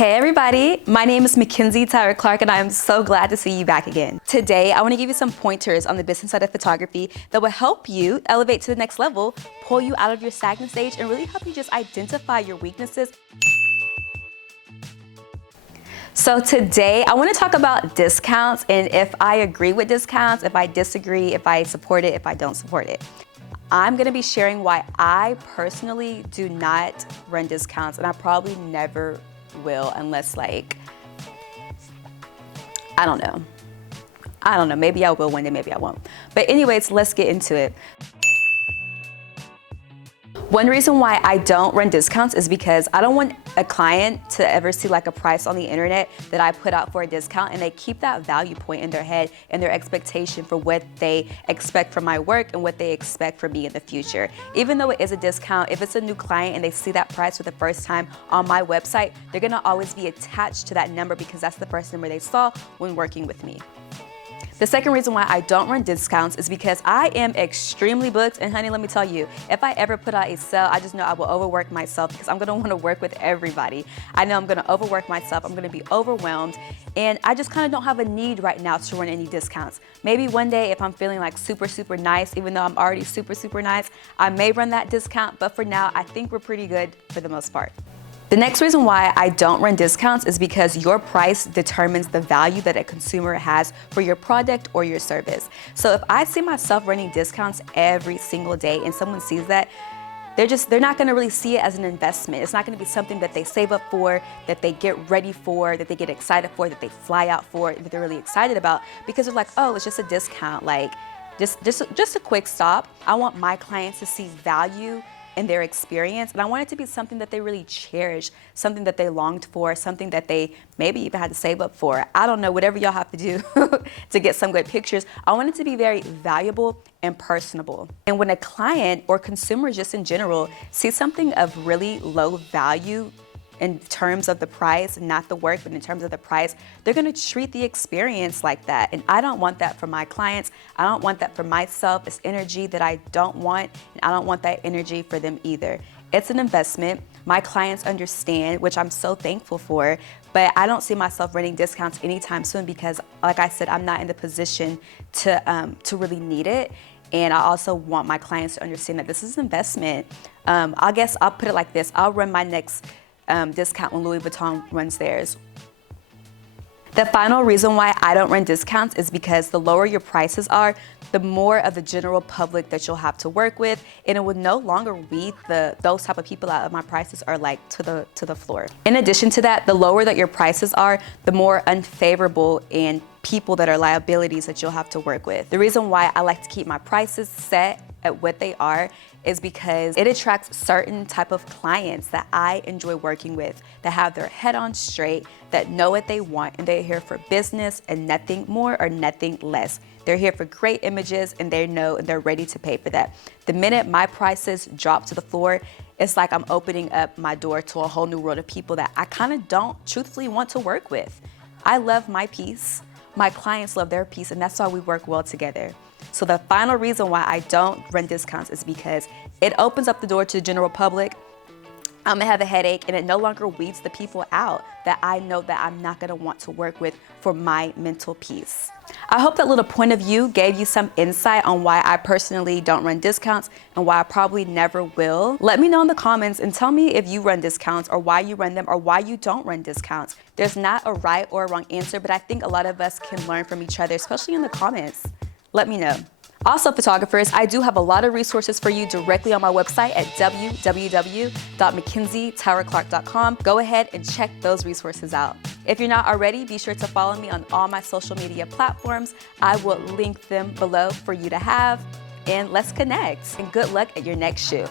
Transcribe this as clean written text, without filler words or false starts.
Hey everybody, my name is Mackenzie Tyra Clark and I am so glad to see you back again. Today, I want to give you some pointers on the business side of photography that will help you elevate to the next level, pull you out of your stagnant stage, and really help you just identify your weaknesses. So today, I want to talk about discounts and if I agree with discounts, if I disagree, if I support it, if I don't support it. I'm going to be sharing why I personally do not run discounts, and I probably never will unless I don't know, maybe I will one day, maybe I won't. But anyways, let's get into it. One reason why I don't run discounts is because I don't want a client to ever see like a price on the internet that I put out for a discount and they keep that value point in their head and their expectation for what they expect from my work and what they expect from me in the future. Even though it is a discount, if it's a new client and they see that price for the first time on my website, they're gonna always be attached to that number because that's the first number they saw when working with me. The second reason why I don't run discounts is because I am extremely booked, and honey, let me tell you, if I ever put out a sale, I just know I will overwork myself because I'm gonna wanna work with everybody. I know I'm gonna overwork myself, I'm gonna be overwhelmed, and I just kinda don't have a need right now to run any discounts. Maybe one day if I'm feeling like super nice, even though I'm already super nice, I may run that discount, but for now, I think we're pretty good for the most part. The next reason why I don't run discounts is because your price determines the value that a consumer has for your product or your service. So if I see myself running discounts every single day and someone sees that, they're not gonna really see it as an investment. It's not gonna be something that they save up for, that they get ready for, that they get excited for, that they fly out for, that they're really excited about, because they're like, oh, it's just a discount, like just a quick stop. I want my clients to see value in their experience, and I want it to be something that they really cherish, something that they longed for, something that they maybe even had to save up for. I don't know, whatever y'all have to do to get some good pictures. I want it to be very valuable and personable. And when a client or consumer just in general sees something of really low value in terms of the price, not the work, but in terms of the price, they're gonna treat the experience like that. And I don't want that for my clients. I don't want that for myself. It's energy that I don't want, and I don't want that energy for them either. It's an investment. My clients understand, which I'm so thankful for, but I don't see myself running discounts anytime soon because, like I said, I'm not in the position to really need it. And I also want my clients to understand that this is an investment. I guess I'll put it like this. I'll run my next discount when Louis Vuitton runs theirs. The final reason why I don't run discounts is because the lower your prices are, the more of the general public that you'll have to work with, and it would no longer weed those type of people out of my prices are like to the floor. In addition to that, the lower that your prices are, the more unfavorable and people that are liabilities that you'll have to work with. The reason why I like to keep my prices set at what they are is because it attracts certain type of clients that I enjoy working with, that have their head on straight, that know what they want, and they're here for business and nothing more or nothing less. They're here for great images, and they know and they're ready to pay for that. The minute my prices drop to the floor, it's like I'm opening up my door to a whole new world of people that I kind of don't truthfully want to work with. I love my piece, my clients love their piece, and that's why we work well together. So the final reason why I don't run discounts is because it opens up the door to the general public. I'm gonna have a headache, and it no longer weeds the people out that I know that I'm not gonna want to work with for my mental peace. I hope that little point of view gave you some insight on why I personally don't run discounts and why I probably never will. Let me know in the comments and tell me if you run discounts or why you run them or why you don't run discounts. There's not a right or a wrong answer, but I think a lot of us can learn from each other, especially in the comments. Let me know. Also, photographers, I do have a lot of resources for you directly on my website at www.mackenzietyra.com. Go ahead and check those resources out. If you're not already, be sure to follow me on all my social media platforms. I will link them below for you to have. And let's connect. And good luck at your next shoot.